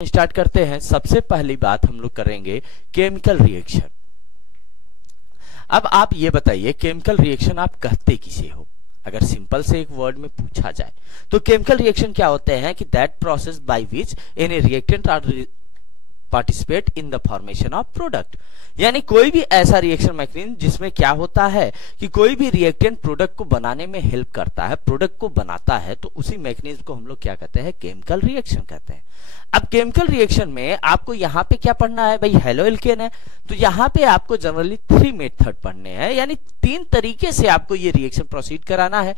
Start करते हैं। सबसे पहली बात हम लोग करेंगे केमिकल रिएक्शन। अब आप ये बताइए केमिकल रिएक्शन आप कहते किसे हो? अगर सिंपल से एक वर्ड में पूछा जाए तो केमिकल रिएक्शन क्या होते हैं कि that process by which any reactant are participate in the formation of product. यानी कोई भी ऐसा रिएक्शन मैकेनिज्म जिसमें क्या होता है कि कोई भी रिएक्टेंट प्रोडक्ट को बनाने में हेल्प करता है, प्रोडक्ट को बनाता है, तो उसी मैकेनिज्म को हम लोग क्या कहते हैं? केमिकल रिएक्शन कहते हैं। अब केमिकल रिएक्शन में आपको यहाँ पे क्या पढ़ना है भाई? हेलो एल्केन है, तो यहाँ पे आपको जनरली 3 मेथड पढ़ने हैं, यानी 3 तरीके से आपको ये रिएक्शन प्रोसीड कराना है।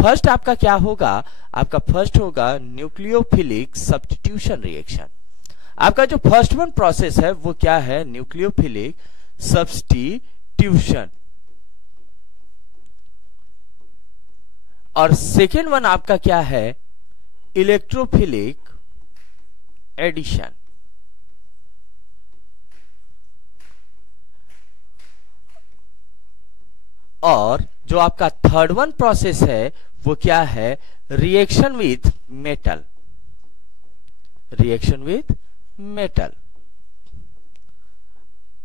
फर्स्ट आपका क्या होगा? आपका फर्स्ट होगा न्यूक्लियोफिलिक सब्स्टिट्यूशन रिएक्शन। आपका जो फर्स्ट वन प्रोसेस है वो क्या है? Nucleophilic substitution. और सेकेंड वन आपका क्या है? Electrophilic addition. और जो आपका थर्ड वन प्रोसेस है वो क्या है? Reaction with metal. Reaction with metal.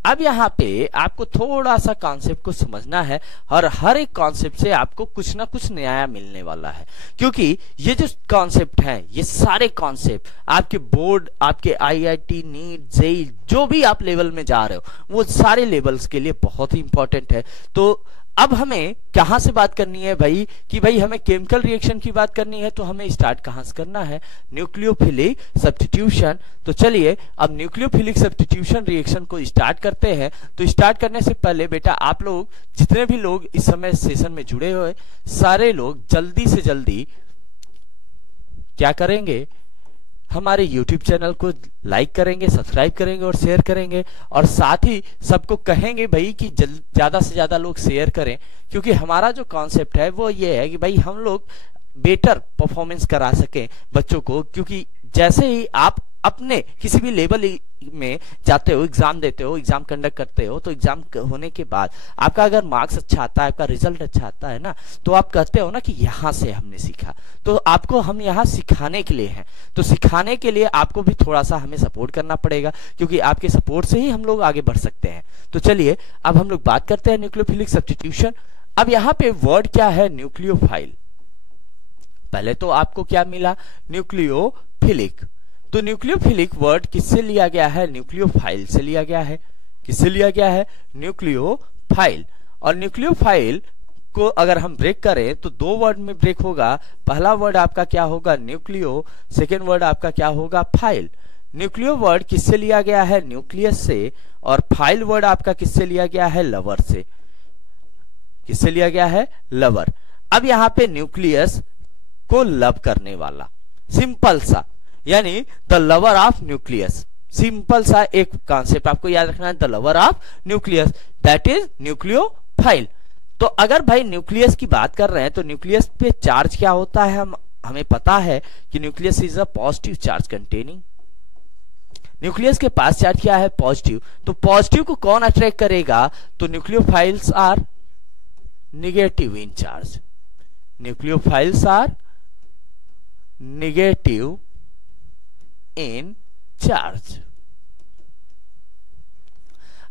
अब यहां पे आपको थोड़ा सा कॉन्सेप्ट को समझना है और हर एक कॉन्सेप्ट से आपको कुछ ना कुछ नया मिलने वाला है, क्योंकि ये जो कॉन्सेप्ट हैं ये सारे कॉन्सेप्ट आपके बोर्ड, आपके आईआईटी, नीट, जेई, जो भी आप लेवल में जा रहे हो वो सारे लेवल्स के लिए बहुत ही इंपॉर्टेंट है। तो अब हमें कहां से बात करनी है भाई कि भाई हमें केमिकल रिएक्शन की बात करनी है, तो हमें स्टार्ट कहां से करना है? Nucleophilic substitution. तो चलिए अब न्यूक्लियोफिलिक सब्स्टिट्यूशन रिएक्शन को स्टार्ट करते हैं। तो स्टार्ट करने से पहले बेटा आप लोग जितने भी लोग इस समय सेशन में जुड़े हुए सारे लोग जल्दी से जल्दी क्या करेंगे? हमारे YouTube चैनल को लाइक करेंगे, सब्सक्राइब करेंगे और शेयर करेंगे, और साथ ही सबको कहेंगे भाई कि ज्यादा से ज्यादा लोग शेयर करें, क्योंकि हमारा जो कॉन्सेप्ट है वो ये है कि भाई हम लोग बेटर परफॉर्मेंस करा सकें बच्चों को, क्योंकि जैसे ही आप अपने किसी भी लेवल में जाते हो, एग्जाम देते हो, एग्जाम कंडक्ट करते हो, तो एग्जाम होने के बाद आपका अगर मार्क्स अच्छा आता है, आपका रिजल्ट अच्छा आता है ना, तो आप कहते हो ना कि यहाँ से हमने सीखा। तो आपको हम यहाँ सिखाने के लिए हैं, तो सिखाने के लिए आपको भी थोड़ा सा हमें सपोर्ट करना पड़ेगा, क्योंकि आपके सपोर्ट से ही हम लोग आगे बढ़ सकते हैं। तो चलिए अब हम लोग बात करते हैं न्यूक्लियोफिलिक सब्स्टिट्यूशन। अब यहाँ पे वर्ड क्या है? न्यूक्लियोफाइल। पहले तो आपको क्या मिला? न्यूक्लियोफिलिक। तो न्यूक्लियोफिलिक वर्ड किससे लिया गया है? न्यूक्लियोफाइल से लिया गया है। किससे लिया गया है? न्यूक्लियोफाइल। और न्यूक्लियोफाइल को अगर हम ब्रेक करें तो 2 वर्ड में ब्रेक होगा। पहला वर्ड आपका क्या होगा? न्यूक्लियो। सेकेंड वर्ड आपका क्या होगा? फाइल। न्यूक्लियो वर्ड किससे लिया गया है? न्यूक्लियस से। और फाइल वर्ड आपका किससे लिया गया है? लवर से। किससे लिया गया है? लवर। अब यहां पे न्यूक्लियस को लव करने वाला, सिंपल सा, यानी the lover of nucleus. Simple सा एक कॉन्सेप्ट आपको याद रखना है, the lover of nucleus, that is nucleophile. तो अगर भाई न्यूक्लियस की बात कर रहे हैं तो न्यूक्लियस पे चार्ज क्या होता है? हमें पता है कि nucleus is a positive charge containing. Nucleus के पास चार्ज क्या है? पॉजिटिव। तो पॉजिटिव को कौन अट्रैक्ट करेगा? तो nucleophiles are negative in charge. Nucleophiles are negative in charge.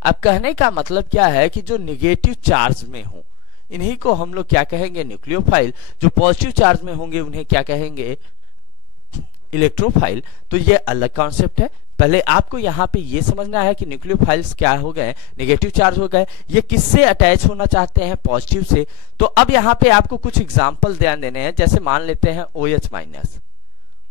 अब कहने का मतलब क्या है कि जो नेगेटिव चार्ज में हो इन्हीं को हम लोग क्या कहेंगे? न्यूक्लियोफाइल। जो पॉजिटिव चार्ज में होंगे उन्हें क्या कहेंगे? इलेक्ट्रोफाइल। तो ये अलग कॉन्सेप्ट है। पहले आपको यहाँ पे ये समझना है कि न्यूक्लियोफाइल्स क्या हो गए? नेगेटिव चार्ज हो गए। ये किससे अटैच होना चाहते हैं? पॉजिटिव से। तो अब यहाँ पे आपको कुछ एग्जाम्पल ध्यान देने हैं। जैसे मान लेते हैं OH माइनस।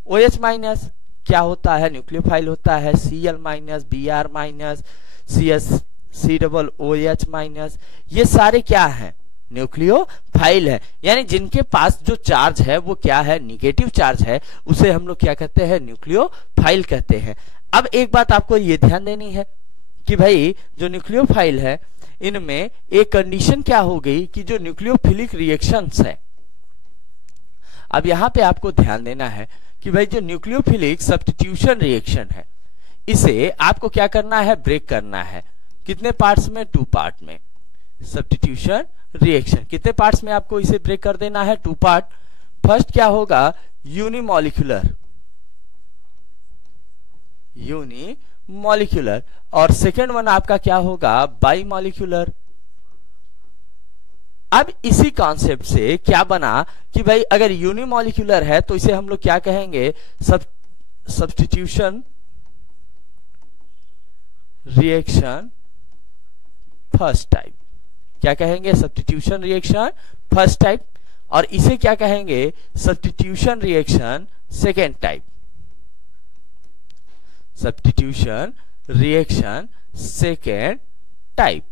OH माइनस क्या होता है? न्यूक्लियोफाइल होता है। Cl minus, Br minus, COOH minus, ये सारे क्या है? न्यूक्लियोफाइल है। यानी जिनके पास जो चार्ज है वो क्या है? नेगेटिव चार्ज है, उसे हम लोग क्या कहते हैं? न्यूक्लियोफाइल कहते हैं। अब एक बात आपको ये ध्यान देनी है कि भाई जो न्यूक्लियोफाइल है इनमें एक कंडीशन क्या हो गई कि जो न्यूक्लियोफिलिक रिएक्शंस है, अब यहां पे आपको ध्यान देना है कि भाई जो न्यूक्लियोफिलिक सब्स्टिट्यूशन रिएक्शन है इसे आपको क्या करना है? ब्रेक करना है। कितने पार्ट्स में? 2 पार्ट में। सब्स्टिट्यूशन रिएक्शन कितने पार्ट्स में आपको इसे ब्रेक कर देना है? 2 पार्ट। फर्स्ट क्या होगा? यूनिमॉलिक्यूलर यूनिमॉलिक्यूलर, और सेकेंड वन आपका क्या होगा, बाईमॉलिक्यूलर। अब इसी कॉन्सेप्ट से क्या बना कि भाई अगर यूनिमॉलिक्यूलर है तो इसे हम लोग क्या कहेंगे, सब्स्टिट्यूशन रिएक्शन फर्स्ट टाइप। क्या कहेंगे, सब्स्टिट्यूशन रिएक्शन फर्स्ट टाइप, और इसे क्या कहेंगे, substitution reaction second type. Substitution reaction second type.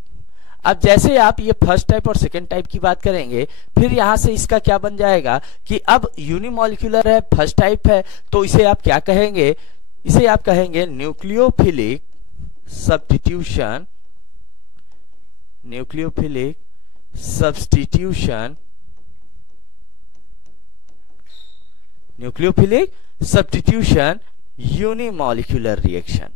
अब जैसे आप ये फर्स्ट टाइप और सेकेंड टाइप की बात करेंगे, फिर यहां से इसका क्या बन जाएगा कि अब यूनिमॉलिक्यूलर है, फर्स्ट टाइप है, तो इसे आप क्या कहेंगे, इसे आप कहेंगे nucleophilic substitution, nucleophilic substitution, nucleophilic substitution unimolecular reaction.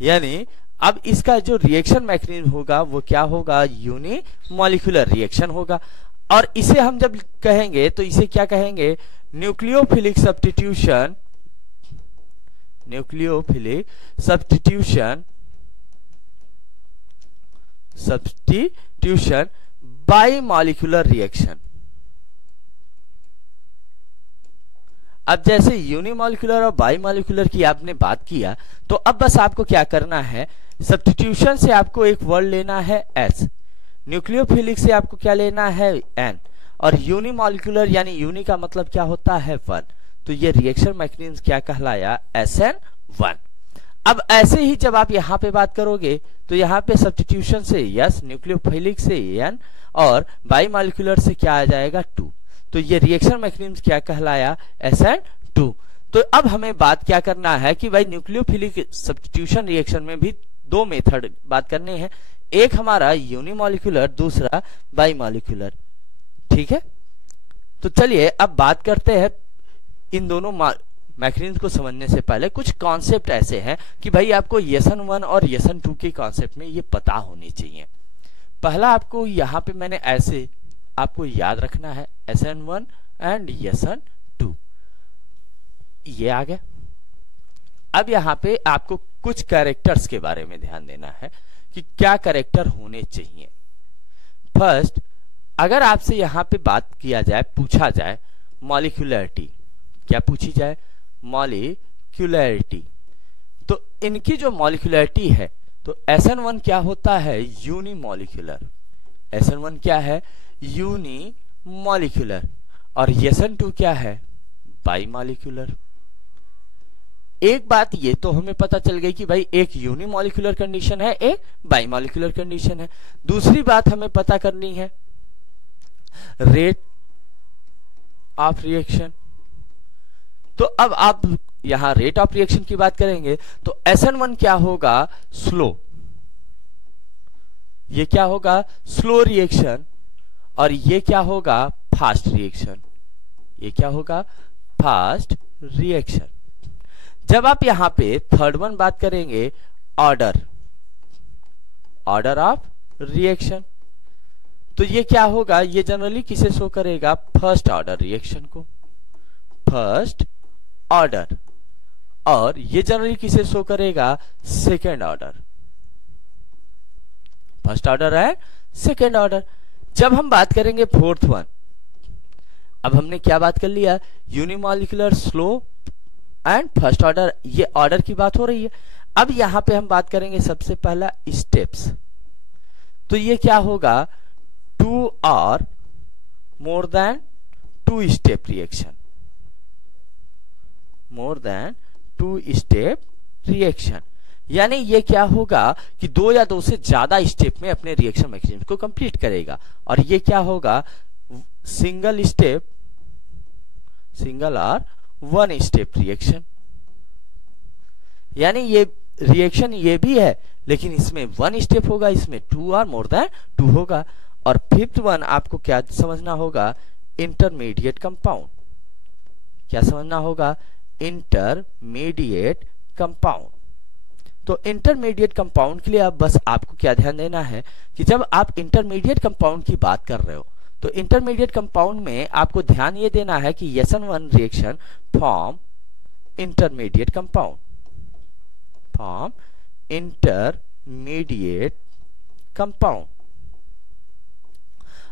यानी अब इसका जो रिएक्शन मैकेनिज्म होगा वो क्या होगा, यूनिमॉलिक्यूलर रिएक्शन होगा। और इसे हम जब कहेंगे तो इसे क्या कहेंगे, nucleophilic substitution, nucleophilic substitution, substitution bimolecular reaction. अब जैसे यूनिमॉलिक्यूलर और बाईमॉलिक्यूलर की आपने बात किया, तो अब बस आपको क्या करना है, सब्स्टिट्यूशन से आपको एक वर्ड लेना है एस, न्यूक्लियोफिलिक से आपको क्या लेना है एन, और यूनिमॉलिक्यूलर यानी यूनि का मतलब क्या होता है वन, तो ये रिएक्शन मैकेनिज्म क्या कहलाया, SN1। अब ऐसे ही जब आप यहाँ पे बात करोगे तो यहाँ पे सब्स्टिट्यूशन से यस, न्यूक्लियोफिलिक से एन, और बाईमॉलिक्यूलर से क्या आ जाएगा 2, तो ये रिएक्शन मैकेनिज्म क्या कहलाया, SN2। तो अब हमें बात क्या करना है कि भाई न्यूक्लियोफिलिक सब्स्टिट्यूशन रिएक्शन में भी दो मेथड बात करने हैं, एक हमारा यूनिमॉलिक्यूलर, दूसरा बाईमॉलिक्यूलर। ठीक है, तो चलिए अब बात करते हैं इन दोनों मैकेनिज्म को समझने से पहले कुछ कॉन्सेप्ट ऐसे हैं कि भाई आपको SN1 और SN2 के कॉन्सेप्ट में ये पता होनी चाहिए। पहला आपको यहाँ पे मैंने ऐसे आपको याद रखना है, SN1 एंड SN2, ये आ गया। अब यहाँ पे आपको कुछ कैरेक्टर्स के बारे में ध्यान देना है कि क्या कैरेक्टर होने चाहिए। फर्स्ट, अगर आपसे यहाँ पे बात किया जाए, पूछा जाए मॉलिक्यूलरिटी, क्या पूछी जाए, मॉलिक्यूलरिटी, तो इनकी जो मॉलिक्यूलरिटी है, तो SN1 क्या होता है, यूनिमॉलिक्यूलर, SN1 क्या है, यूनिमॉलिक्यूलर, और SN2 क्या है, बाईमॉलिक्यूलर। एक बात ये तो हमें पता चल गई कि भाई एक यूनिमॉलिक्यूलर कंडीशन है, एक बाईमॉलिक्यूलर कंडीशन है। दूसरी बात हमें पता करनी है रेट ऑफ रिएक्शन। तो अब आप यहां रेट ऑफ रिएक्शन की बात करेंगे तो SN1 क्या होगा, स्लो, ये क्या होगा, स्लो रिएक्शन, और ये क्या होगा, फास्ट रिएक्शन, ये क्या होगा, फास्ट रिएक्शन। जब आप यहां पे थर्ड वन बात करेंगे, ऑर्डर, ऑर्डर ऑफ रिएक्शन, तो ये क्या होगा, ये जनरली किसे शो करेगा, फर्स्ट ऑर्डर रिएक्शन को, फर्स्ट ऑर्डर, और ये जनरली किसे शो करेगा, सेकेंड ऑर्डर, फर्स्ट ऑर्डर है सेकेंड ऑर्डर। जब हम बात करेंगे फोर्थ वन, अब हमने क्या बात कर लिया, unimolecular, slow and first order, ये ऑर्डर की बात हो रही है। अब यहां पे हम बात करेंगे सबसे पहला स्टेप्स, तो ये क्या होगा, 2 और more than 2 step reaction, more than 2 step reaction, यानी ये क्या होगा कि 2 या 2 से ज्यादा स्टेप में अपने रिएक्शन मैकेनिज्म को कंप्लीट करेगा। और ये क्या होगा, सिंगल स्टेप, सिंगल और 1 स्टेप रिएक्शन, यानी ये रिएक्शन ये भी है लेकिन इसमें 1 स्टेप होगा, इसमें 2 और मोर देन 2 होगा। और फिफ्थ वन आपको क्या समझना होगा, इंटरमीडिएट कंपाउंड, क्या समझना होगा, इंटरमीडिएट कंपाउंड। तो इंटरमीडिएट कंपाउंड के लिए अब बस आपको क्या ध्यान देना है कि जब आप इंटरमीडिएट कंपाउंड की बात कर रहे हो तो इंटरमीडिएट कंपाउंड में आपको ध्यान ये देना है कि SN1 reaction form intermediate compound, form intermediate compound.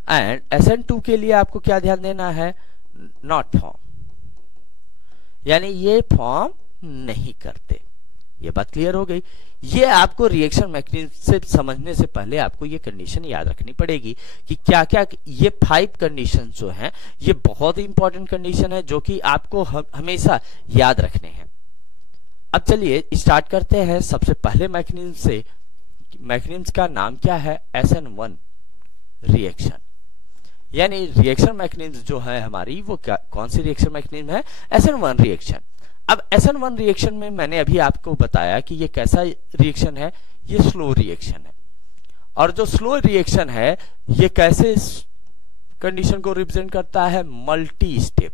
And SN2 के लिए आपको क्या ध्यान देना है, नॉट फॉर्म, यानी ये फॉर्म नहीं करते। ये बात क्लियर हो गई। ये आपको रिएक्शन मैकेनिज्म से समझने से पहले आपको ये कंडीशन याद रखनी पड़ेगी कि क्या क्या ये 5 कंडीशन जो हैं ये बहुत ही इंपॉर्टेंट कंडीशन है जो कि आपको हमेशा याद रखने हैं। अब चलिए स्टार्ट करते हैं सबसे पहले मैकेनिज्म से। मैकेनिज्म का नाम क्या है, SN1 रिएक्शन। यानी रिएक्शन मैकेनिज्म जो है हमारी वो क्या, कौन सी रिएक्शन मैकेनिज्म है, SN1 रिएक्शन। अब SN1 रिएक्शन में मैंने अभी आपको बताया कि ये कैसा रिएक्शन है, ये स्लो रिएक्शन है। और जो स्लो रिएक्शन है ये कैसे कंडीशन को रिप्रेजेंट करता है, मल्टी स्टेप।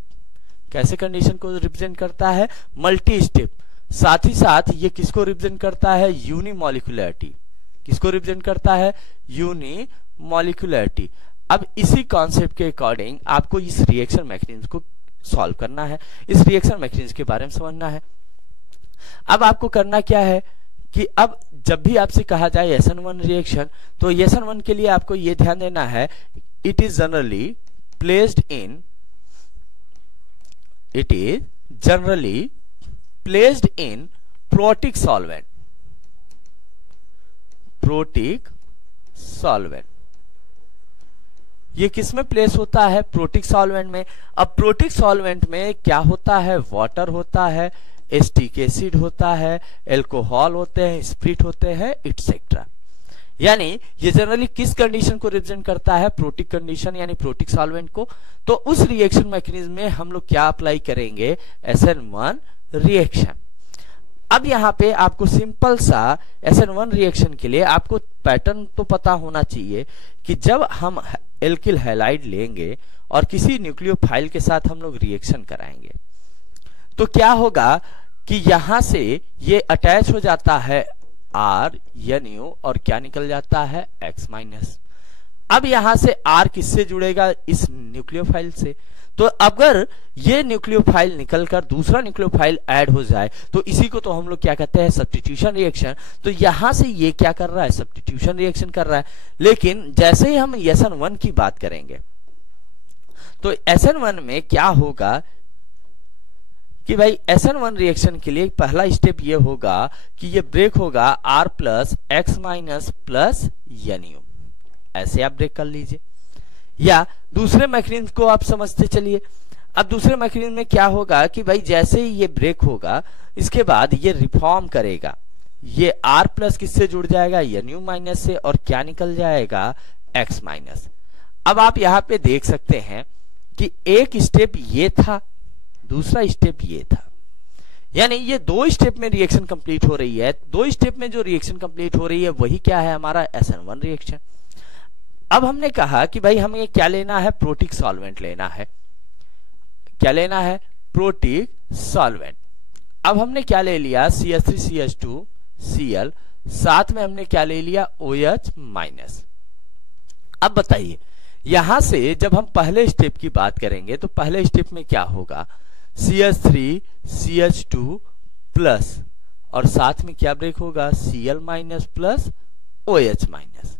कैसे कंडीशन को रिप्रेजेंट करता है, मल्टी स्टेप। साथ ही साथ ये किसको रिप्रेजेंट करता है, यूनिमोलिकुलरिटी। किसको रिप्रेजेंट करता है, यूनिमोलिकुलरिटी। अब इसी कॉन्सेप्ट के अकॉर्डिंग आपको इस रिएक्शन मैकेनिज्म को सॉल्व करना है, इस रिएक्शन मैकेनिज्म के बारे में समझना है। अब आपको करना क्या है कि अब जब भी आपसे कहा जाए SN1 रिएक्शन, तो SN1 के लिए आपको यह ध्यान देना है, it is generally placed in protic solvent. Protic solvent ये किस में प्लेस होता है, प्रोटिक सॉल्वेंट में। अब प्रोटिक सॉल्वेंट में क्या होता है, वाटर होता है, एसिटिक एसिड होता है, एल्कोहल होते हैं, स्पिरिट होते हैं, एटसेट्रा। यानी ये जनरली किस कंडीशन को रिप्रेजेंट करता है, प्रोटिक कंडीशन यानी प्रोटिक सॉल्वेंट को। तो उस रिएक्शन मैकेनिज्म में हम लोग क्या अप्लाई करेंगे, SN1 रिएक्शन। अब यहाँ पे आपको सिंपल सा SN1 रिएक्शन के लिए आपको पैटर्न तो पता होना चाहिए कि जब हम एल्किल हैलाइड लेंगे और किसी न्यूक्लियोफाइल के साथ हम लोग रिएक्शन कराएंगे तो क्या होगा कि यहां से ये अटैच हो जाता है R NU और क्या निकल जाता है X-। अब यहां से R किससे जुड़ेगा, इस न्यूक्लियोफाइल से। तो अगर ये न्यूक्लियोफाइल निकलकर दूसरा न्यूक्लियोफाइल ऐड हो जाए तो इसी को तो हम लोग क्या कहते हैं, सब्स्टिट्यूशन रिएक्शन। तो यहां से ये क्या कर रहा है, सब्स्टिट्यूशन रिएक्शन कर रहा है। लेकिन जैसे ही हम SN1 की बात करेंगे तो SN1 में क्या होगा कि भाई SN1 रिएक्शन के लिए पहला स्टेप ये होगा कि ये ब्रेक होगा R plus X minus plus NU। ऐसे आप ब्रेक कर लीजिए। या दूसरे मैकेनिज्म को आप समझते चलिए। अब दूसरे मैकेनिज्म में क्या होगा कि भाई जैसे ही ये ब्रेक होगा इसके बाद ये रिफॉर्म करेगा, ये R प्लस किससे जुड़ जाएगा, NU माइनस से, और क्या निकल जाएगा, X माइनस। अब आप यहाँ पे देख सकते हैं कि एक स्टेप ये था, दूसरा स्टेप ये था, यानी ये 2 स्टेप में रिएक्शन कंप्लीट हो रही है। 2 स्टेप में जो रिएक्शन कंप्लीट हो रही है वही क्या है, हमारा SN1 रिएक्शन। अब हमने कहा कि भाई हमें क्या लेना है, प्रोटिक सॉल्वेंट लेना है। क्या लेना है, प्रोटिक सॉल्वेंट। अब हमने क्या ले लिया, CH3CH2Cl, साथ में हमने क्या ले लिया, OH माइनस। अब बताइए यहां से जब हम पहले स्टेप की बात करेंगे तो पहले स्टेप में क्या होगा, CH3CH2 प्लस और साथ में क्या ब्रेक होगा, Cl minus plus OH minus.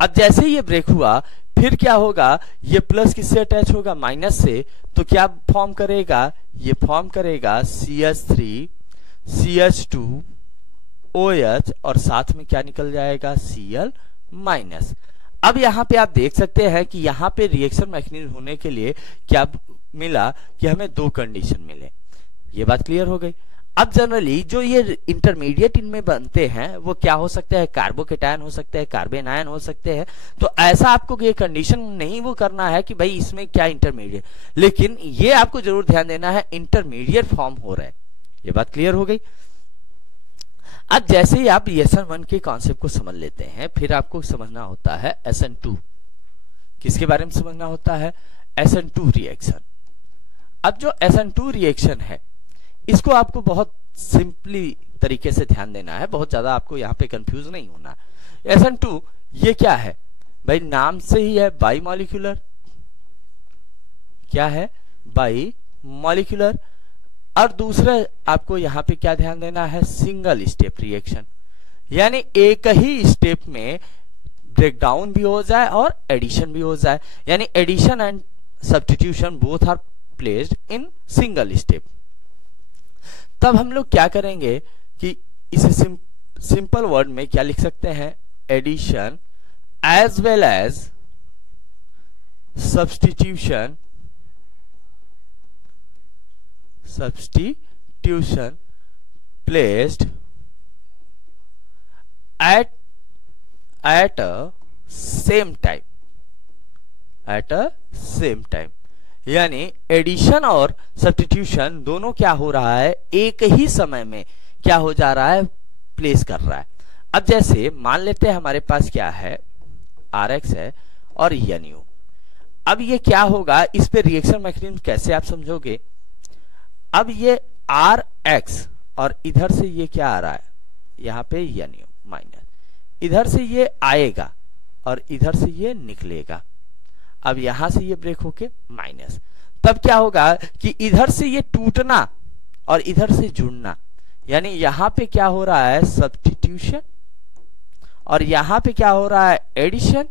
अब जैसे ये ब्रेक हुआ फिर क्या होगा, ये प्लस किससे अटैच होगा, माइनस से। तो क्या फॉर्म करेगा, ये फॉर्म करेगा CH3CH2OH और साथ में क्या निकल जाएगा, Cl माइनस। अब यहाँ पे आप देख सकते हैं कि यहाँ पे रिएक्शन मैकेनिज्म होने के लिए क्या मिला कि हमें 2 कंडीशन मिले। ये बात क्लियर हो गई। अब जनरली जो ये इंटरमीडिएट इनमें बनते हैं वो क्या हो सकते हैं, कार्बोकेटायन हो सकते हैं, कार्बन आयन हो सकते हैं। तो ऐसा आपको ये कंडीशन नहीं वो करना है कि भाई इसमें क्या इंटरमीडिएट, लेकिन ये आपको जरूर ध्यान देना है इंटरमीडिएट फॉर्म हो रहा है। ये बात क्लियर हो गई। अब जैसे ही आप SN1 के कॉन्सेप्ट को समझ लेते हैं फिर आपको समझना होता है SN2। किसके बारे में समझना होता है, SN2 रिएक्शन। अब जो SN2 रिएक्शन है इसको आपको बहुत सिंपली तरीके से ध्यान देना है, बहुत ज्यादा आपको यहाँ पे कंफ्यूज नहीं होना। SN2 ये क्या है भाई, नाम से ही है बाई मॉलिक्यूलर। क्या है, बाई मॉलिक्यूलर। और दूसरा आपको यहाँ पे क्या ध्यान देना है, सिंगल स्टेप रिएक्शन, यानी एक ही स्टेप में ब्रेकडाउन भी हो जाए और एडिशन भी हो जाए, यानी addition and substitution both are placed in single step. तब हम लोग क्या करेंगे कि इसे सिंपल वर्ड में क्या लिख सकते हैं, addition as well as substitution placed at a same time, यानी एडिशन और सब्स्टिट्यूशन दोनों क्या हो रहा है, एक ही समय में क्या हो जा रहा है, प्लेस कर रहा है। अब जैसे मान लेते हैं हमारे पास क्या है, Rx है और Nu। अब ये क्या होगा, इस पे रिएक्शन मैकेनिज्म कैसे आप समझोगे, अब ये Rx और इधर से ये क्या आ रहा है, यहाँ पे Nu माइनस, इधर से ये आएगा और इधर से ये निकलेगा, अब यहां से ये ब्रेक होके माइनस, तब क्या होगा कि इधर से ये टूटना और इधर से जुड़ना, यानी यहां पे क्या हो रहा है, सब्स्टिट्यूशन, और यहां पे क्या हो रहा है, एडिशन।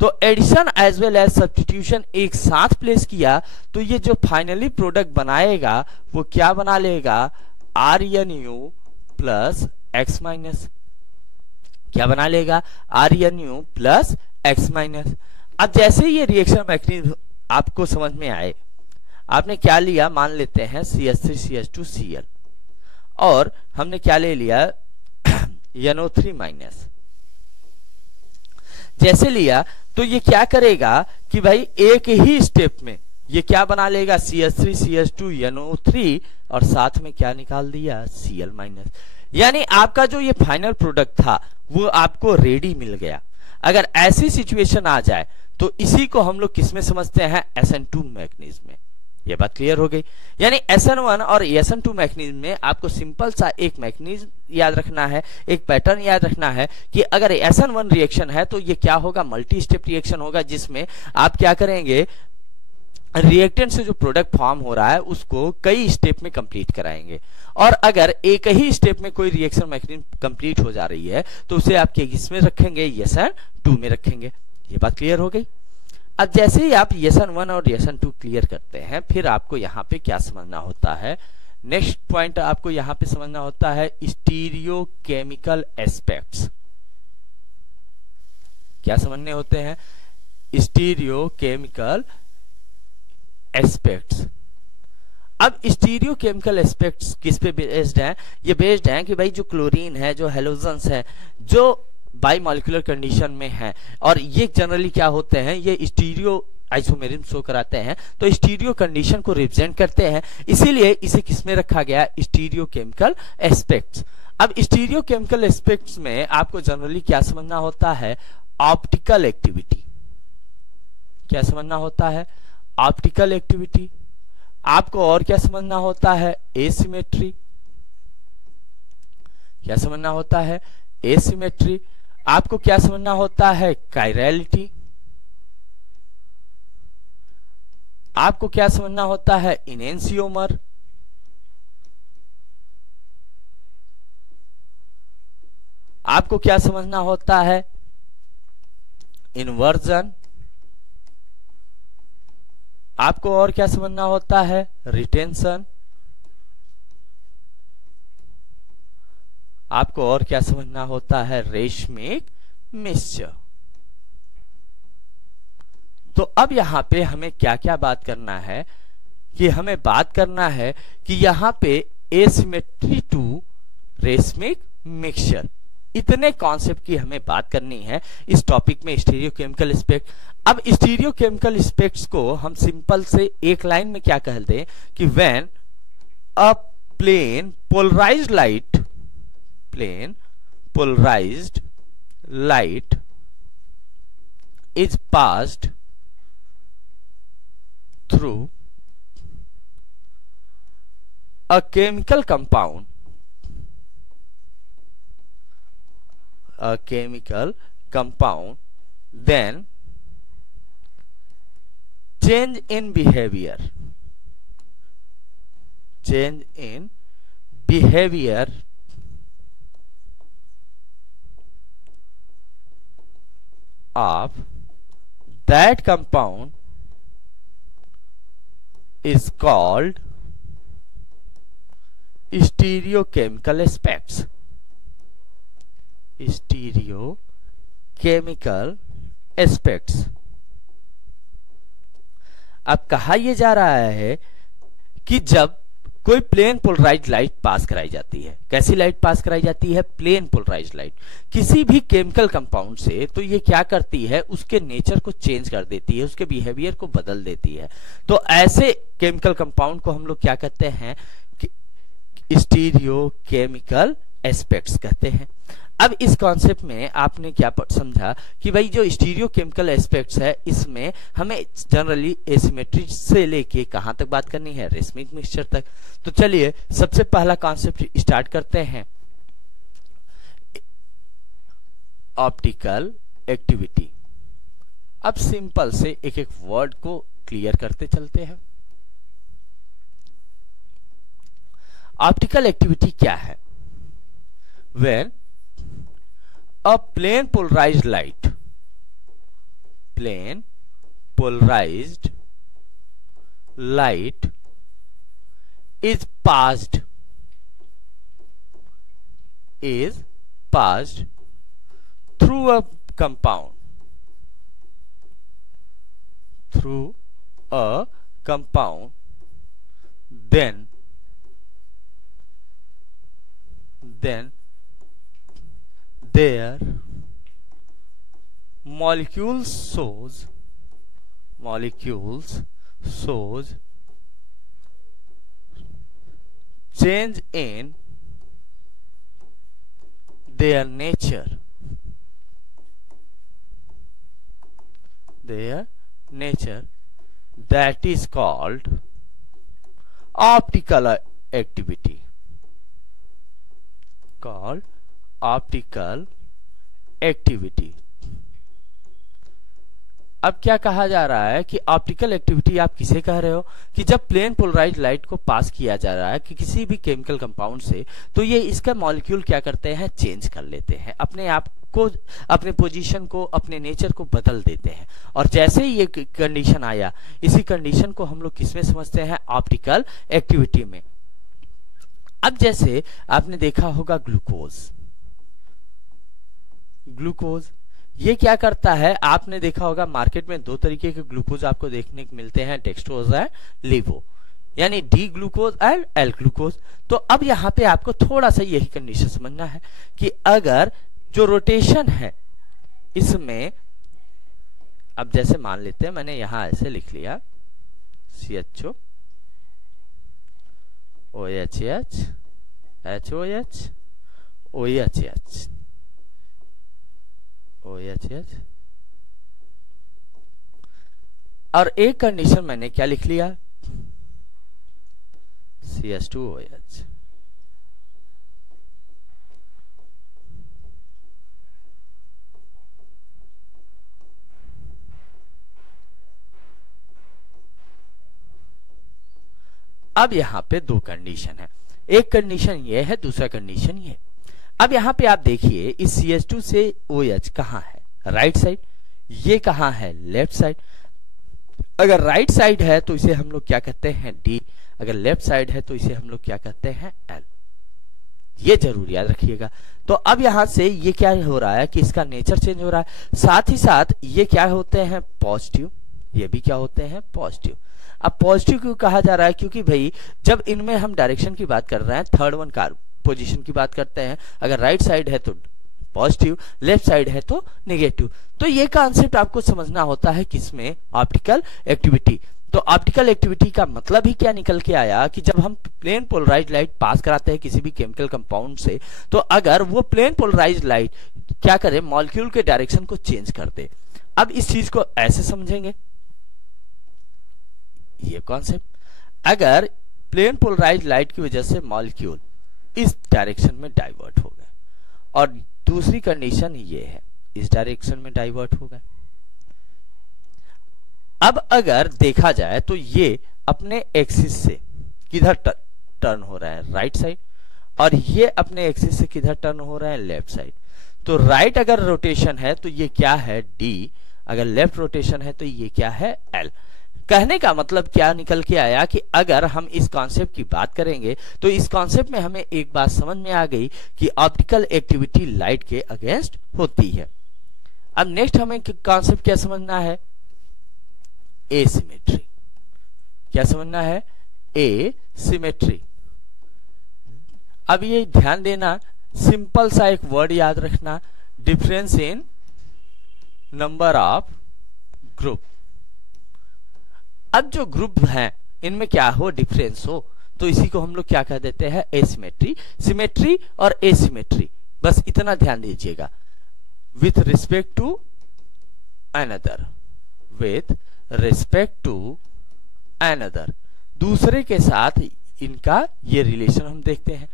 तो addition as well as substitution एक साथ प्लेस किया तो ये जो फाइनली प्रोडक्ट बनाएगा वो क्या बना लेगा, RNU प्लस एक्स माइनस, क्या बना लेगा, RNU प्लस एक्स माइनस। अब जैसे ये रिएक्शन मैकेनिज्म आपको समझ में आए, आपने क्या लिया, मान लेते हैं CH3CH2Cl और हमने क्या ले लिया, NO3 माइनस। जैसे लिया तो ये क्या करेगा कि भाई एक ही स्टेप में ये क्या बना लेगा, CH3CH2 NO3 और साथ में क्या निकाल दिया, Cl माइनस, यानी आपका जो ये फाइनल प्रोडक्ट था वो आपको रेडी मिल गया। अगर ऐसी सिचुएशन आ जाए तो इसी को हम लोग किसमें समझते हैं, SN2 मैकेनिज्म में। ये बात क्लियर हो गई, यानी SN1 और SN2 मैकेनिज्म में आपको सिंपल सा एक मैकेनिज्म याद रखना है, एक पैटर्न याद रखना है कि अगर SN1 रिएक्शन है तो ये क्या होगा, मल्टी स्टेप रिएक्शन होगा, जिसमें आप क्या करेंगे, रिएक्टेंट से जो प्रोडक्ट फॉर्म हो रहा है उसको कई स्टेप में कंप्लीट कराएंगे। और अगर एक ही स्टेप में कोई रिएक्शन मैकेनिज्म कंप्लीट हो जा रही है तो उसे आप किसमें रखेंगे, SN2 में रखेंगे। ये बात क्लियर हो गई। अब जैसे ही आप SN1 और SN2 क्लियर करते हैं, फिर आपको यहाँ पे क्या समझना होता है, नेक्स्ट पॉइंट आपको यहाँ पे समझना होता है स्टीरियो केमिकल एस्पेक्ट्स। क्या समझने होते हैं, स्टीरियो केमिकल एस्पेक्ट्स। अब स्टीरियो केमिकल एस्पेक्ट्स किस पे बेस्ड हैं, ये बेस्ड हैं कि भाई जो क्लोरीन है, जो हेलोजन्स है, जो बाइमॉलिक्यूलर कंडीशन में है, और ये जनरली क्या होते हैं, ये स्टीरियो आइसोमेरिज्म शो कराते हैं, तो स्टीरियो कंडीशन को रिप्रेजेंट करते हैं, इसीलिए इसे किसमें रखा गया, स्टीरियो केमिकल एस्पेक्ट्स। अब स्टीरियो केमिकल एस्पेक्ट्स में आपको जनरली क्या समझना होता है, ऑप्टिकल एक्टिविटी। क्या समझना होता है, ऑप्टिकल एक्टिविटी। आपको और क्या समझना होता है, एसिमेट्री। क्या समझना होता है, एसिमेट्री। आपको क्या समझना होता है, कायरलिटी। आपको क्या समझना होता है, इनेंसियोमर। आपको क्या समझना होता है, इन्वर्जन। आपको और क्या समझना होता है, रिटेंशन। आपको और क्या समझना होता है, रेशमिक मिक्सचर। तो अब यहां पे हमें क्या क्या बात करना है, कि हमें बात करना है कि यहां पे एसिमेट्री टू रेशमिक मिक्सचर, इतने कॉन्सेप्ट की हमें बात करनी है इस टॉपिक में, स्टीरियो केमिकल एस्पेक्ट। अब स्टीरियो केमिकल एस्पेक्ट्स को हम सिंपल से एक लाइन में क्या कह दें कि when a plane polarized light is passed through a chemical compound, then change in behavior change in behavior of that compound is called stereochemical aspects. Stereochemical aspects. अब कहा यह जा रहा है कि जब कोई प्लेन पोलराइज्ड लाइट पास कराई जाती है, कैसी लाइट पास कराई जाती है? प्लेन पोलराइज्ड लाइट किसी भी केमिकल कंपाउंड से, तो ये क्या करती है? उसके नेचर को चेंज कर देती है, उसके बिहेवियर को बदल देती है। तो ऐसे केमिकल कंपाउंड को हम लोग क्या कहते हैं? स्टीरियोकेमिकल एस्पेक्ट्स कहते हैं। अब इस कॉन्सेप्ट में आपने क्या समझा कि भाई जो स्टीरियोकेमिकल एस्पेक्ट्स है, इसमें हमें जनरली एसिमेट्री से लेके कहां तक बात करनी है? रेसमिक मिक्सचर तक। तो चलिए सबसे पहला कॉन्सेप्ट स्टार्ट करते हैं, ऑप्टिकल एक्टिविटी। अब सिंपल से एक एक वर्ड को क्लियर करते चलते हैं। ऑप्टिकल एक्टिविटी क्या है? When a plane polarized light is passed through a compound, then their molecules shows change in their nature, that is called optical activity. अब क्या कहा जा रहा है कि ऑप्टिकल एक्टिविटी आप किसे कह रहे हो? कि जब प्लेन पोलराइज्ड लाइट को पास किया जा रहा है कि किसी भी केमिकल कंपाउंड से, तो ये इसका मॉलिक्यूल क्या करते हैं? चेंज कर लेते हैं, अपने आप को, अपने पोजीशन को, अपने नेचर को बदल देते हैं। और जैसे ही ये कंडीशन आया, इसी कंडीशन को हम लोग किसमें समझते हैं? ऑप्टिकल एक्टिविटी में। अब जैसे आपने देखा होगा ग्लूकोज ये क्या करता है? आपने देखा होगा मार्केट में दो तरीके के ग्लूकोज आपको देखने को मिलते हैं, डेक्सट्रोज एंड लीवो, यानी D glucose and L glucose. तो अब यहाँ पे आपको थोड़ा सा यही कंडीशन समझना है कि अगर जो रोटेशन है इसमें, अब जैसे मान लेते हैं, मैंने यहां ऐसे लिख लिया CHO OHH HOH OHH OHH, और एक कंडीशन मैंने क्या लिख लिया? CH2OH। अब यहां पे दो कंडीशन है, एक कंडीशन ये है, दूसरा कंडीशन ये। अब यहां पे आप देखिए, इस CH2 से OH कहां है? Right side. ये कहां है? Left side. अगर राइट साइड है तो इसे हम लोग क्या कहते हैं? D। अगर लेफ्ट साइड है तो इसे हम लोग क्या कहते हैं? L। ये जरूर याद रखिएगा। तो अब यहां से ये क्या हो रहा है कि इसका नेचर चेंज हो रहा है, साथ ही साथ ये क्या होते हैं? पॉजिटिव। ये भी क्या होते हैं? पॉजिटिव। अब पॉजिटिव क्यों कहा जा रहा है? क्योंकि भाई जब इनमें हम डायरेक्शन की बात कर रहे हैं, थर्ड वन कार्ब पोजीशन की बात करते हैं, अगर राइट साइड है तो पॉजिटिव, लेफ्ट साइड है तो नेगेटिव। तो ये कॉन्सेप्ट आपको समझना होता है किसमें? Optical activity. तो ऑप्टिकल एक्टिविटी का मतलब ही क्या निकल के आया कि जब हम प्लेन पोलराइज्ड लाइट पास कराते हैं किसी भी केमिकल कंपाउंड से, तो अगर वो प्लेन पोलराइज्ड लाइट क्या करे? मॉलिक्यूल के डायरेक्शन को चेंज कर दे। अब इस चीज को ऐसे समझेंगे, ये कॉन्सेप्ट, अगर प्लेन पोलराइज्ड लाइट की वजह से मॉलिक्यूल इस डायरेक्शन में डाइवर्ट हो गए, और दूसरी कंडीशन ये है, इस डायरेक्शन में डाइवर्ट हो गए। अब अगर देखा जाए तो ये अपने एक्सिस से किधर टर्न हो रहा है राइट साइड, और ये अपने एक्सिस से किधर टर्न हो रहा है, लेफ्ट साइड। तो राइट अगर रोटेशन है तो ये क्या है, डी, अगर लेफ्ट रोटेशन है तो ये क्या है, एल। कहने का मतलब क्या निकल के आया कि अगर हम इस कॉन्सेप्ट की बात करेंगे तो इस कॉन्सेप्ट में हमें एक बात समझ में आ गई कि ऑप्टिकल एक्टिविटी लाइट के अगेंस्ट होती है। अब नेक्स्ट हमें कॉन्सेप्ट क्या समझना है, एसिमेट्री। क्या समझना है, एसिमेट्री। अब ये ध्यान देना, सिंपल सा एक वर्ड याद रखना, difference in number of group. अब जो ग्रुप हैं इनमें क्या हो, डिफरेंस हो, तो इसी को हम लोग क्या कह देते हैं, एसिमेट्री। सिमेट्री और एसिमेट्री, बस इतना ध्यान दीजिएगा। With respect to another, with respect to another, दूसरे के साथ इनका ये रिलेशन हम देखते हैं।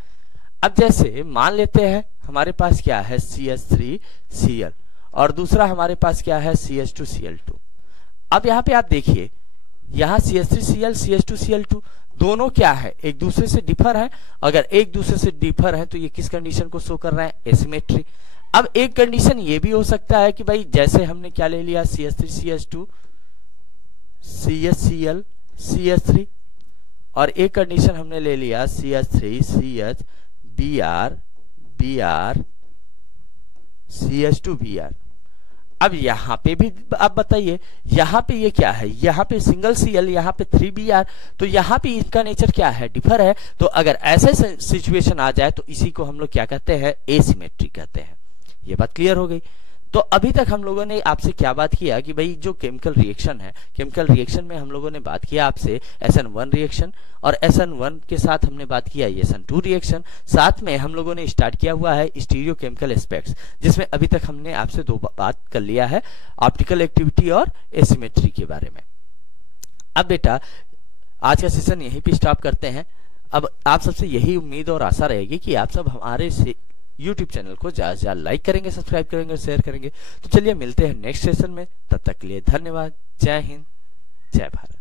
अब जैसे मान लेते हैं हमारे पास क्या है, CH3Cl, और दूसरा हमारे पास क्या है, CH2Cl2। अब यहाँ पे आप देखिए, यहाँ CH3Cl, CH2Cl2 दोनों क्या है, एक दूसरे से डिफर है। अगर एक दूसरे से डिफर है तो ये किस कंडीशन को शो कर रहा है, एसिमेट्री। अब एक कंडीशन ये भी हो सकता है कि भाई जैसे हमने क्या ले लिया, CH3CH2 CHCl CH3, और एक कंडीशन हमने ले लिया CH3CH Br Br CH2Br। अब यहाँ पे भी आप बताइए, यहाँ पे ये क्या है, यहाँ पे सिंगल Cl, यहाँ पे 3Br, तो यहाँ पे इनका नेचर क्या है, डिफर है। तो अगर ऐसे सिचुएशन आ जाए तो इसी को हम लोग क्या कहते हैं, एसिमेट्री कहते हैं। ये बात क्लियर हो गई। तो अभी तक हम लोगों ने आपसे क्या बात किया कि भाई जो केमिकल रिएक्शन है, केमिकल रिएक्शन में हम लोगों ने बात किया आपसे SN1 रिएक्शन, और SN1 के साथ हमने बात किया SN2 रिएक्शन। साथ में हम लोगों ने स्टार्ट किया हुआ है स्टीरियोकेमिकल एस्पेक्ट्स, जिसमें अभी तक हमने आपसे दो बात कर लिया है, ऑप्टिकल एक्टिविटी और एसिमेट्री के बारे में। अब बेटा आज का सेशन यहीं पे स्टॉप करते हैं। अब आप सबसे यही उम्मीद और आशा रहेगी कि आप सब हमारे YouTube चैनल को ज्यादा से ज्यादा लाइक करेंगे, सब्सक्राइब करेंगे और शेयर करेंगे। तो चलिए मिलते हैं नेक्स्ट सेशन में, तब तक के लिए धन्यवाद। जय हिंद, जय भारत।